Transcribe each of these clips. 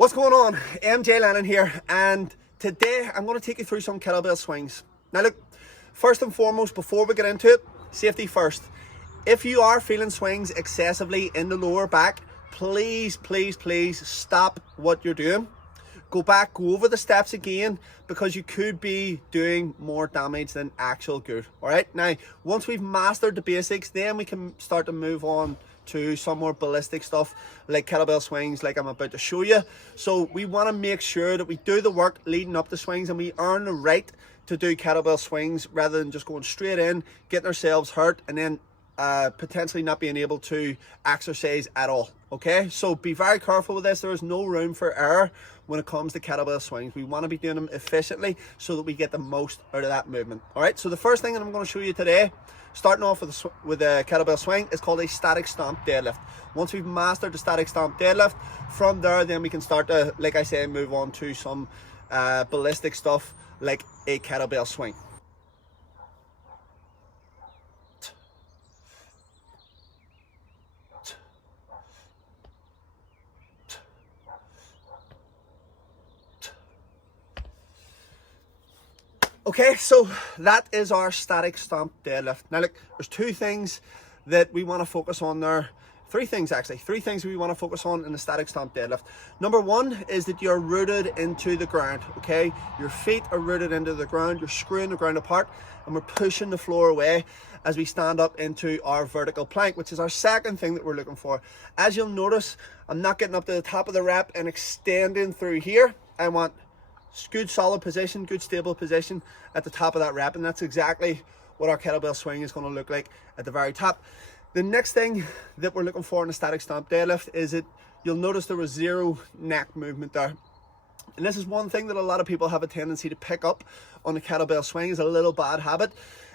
What's going on? MJ Lennon here, and today I'm going to take you through some kettlebell swings. Now look, first and foremost, before we get into it, safety first. If you are feeling swings excessively in the lower back, please stop what you're doing. Go back, go over the steps again, because you could be doing more damage than actual good. All right, now once we've mastered the basics, then we can start to move on to some more ballistic stuff like kettlebell swings, like I'm about to show you. So we want to make sure that we do the work leading up to swings, and we earn the right to do kettlebell swings rather than just going straight in, getting ourselves hurt, and then potentially not being able to exercise at all. Okay, so be very careful with this. There is no room for error when it comes to kettlebell swings. We want to be doing them efficiently so that we get the most out of that movement. All right, so the first thing that I'm going to show you today, starting off with a kettlebell swing, is called a static stomp deadlift. Once we've mastered the static stomp deadlift, from there then we can start to, like I say, move on to some ballistic stuff like a kettlebell swing. Okay, so that is our static stomp deadlift. Now look, there's two things that we want to focus on there. Three things we want to focus on in the static stomp deadlift. Number one is that you're rooted into the ground, okay? Your feet are rooted into the ground, you're screwing the ground apart, and we're pushing the floor away as we stand up into our vertical plank, which is our second thing that we're looking for. As you'll notice, I'm not getting up to the top of the rep and extending through here. I want good solid position, good stable position at the top of that rep, and that's exactly what our kettlebell swing is going to look like at the very top. The next thing that we're looking for in a static stomp deadlift is that you'll notice there was zero neck movement there. And this is one thing that a lot of people have a tendency to pick up on the kettlebell swing, is a little bad habit.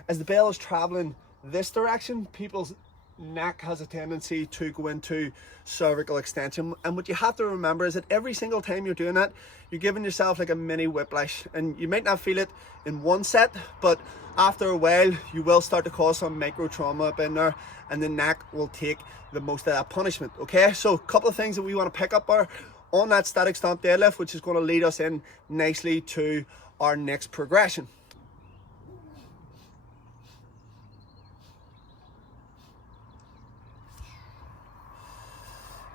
As the bell is traveling this direction, people's neck has a tendency to go into cervical extension, and what you have to remember is that every single time you're doing that, you're giving yourself like a mini whiplash, and you might not feel it in one set, but after a while you will start to cause some micro trauma up in there, and the neck will take the most of that punishment. Okay, so a couple of things that we want to pick up are on that static stomp deadlift, which is going to lead us in nicely to our next progression.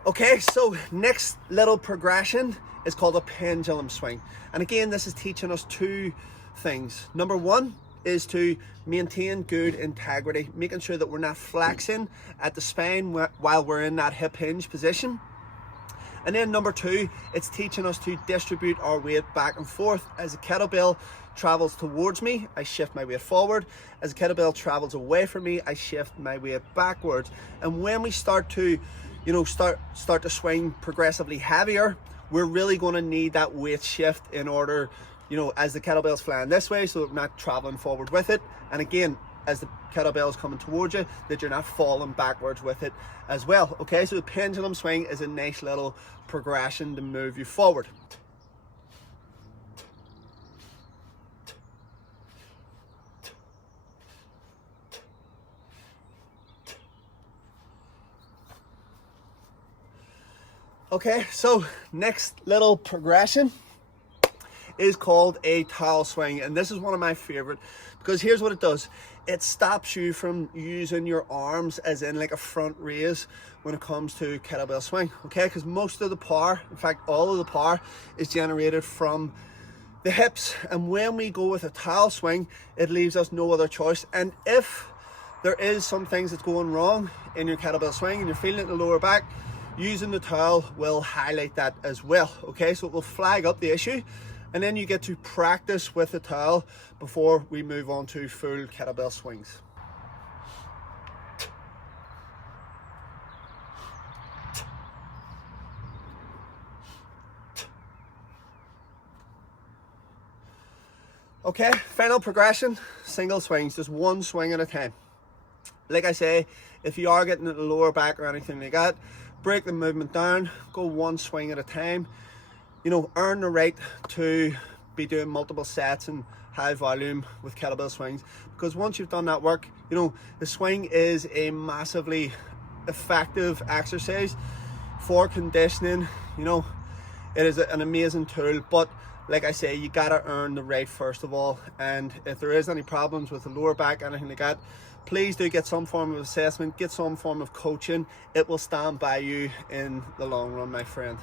Okay, so next little progression is called a pendulum swing. And again, this is teaching us two things. Number one is to maintain good integrity, making sure that we're not flexing at the spine while we're in that hip hinge position. And then number two, it's teaching us to distribute our weight back and forth. As the kettlebell travels towards me, I shift my weight forward. As the kettlebell travels away from me, I shift my weight backwards. And when we start to start to swing progressively heavier, we're really going to need that weight shift in order, as the kettlebell's flying this way, so we're not traveling forward with it, and again, as the kettlebell's coming towards you, that you're not falling backwards with it as well. Okay, so the pendulum swing is a nice little progression to move you forward. Okay, so next little progression is called a towel swing, and this is one of my favorite, because here's what it does. It stops you from using your arms as in like a front raise when it comes to kettlebell swing, okay? Because most of the power, in fact all of the power, is generated from the hips, and when we go with a towel swing, it leaves us no other choice. And if there is some things that's going wrong in your kettlebell swing and you're feeling it in the lower back, using the towel will highlight that as well. Okay, so it will flag up the issue, and then you get to practice with the towel before we move on to full kettlebell swings. Okay, final progression, single swings, just one swing at a time. Like I say, if you are getting at the lower back or anything like that, break the movement down, go one swing at a time. Earn the right to be doing multiple sets and high volume with kettlebell swings, because once you've done that work, the swing is a massively effective exercise for conditioning. It is an amazing tool, but like I say, you gotta earn the right first of all. And if there is any problems with the lower back, anything like that, please do get some form of assessment, get some form of coaching. It will stand by you in the long run, my friend.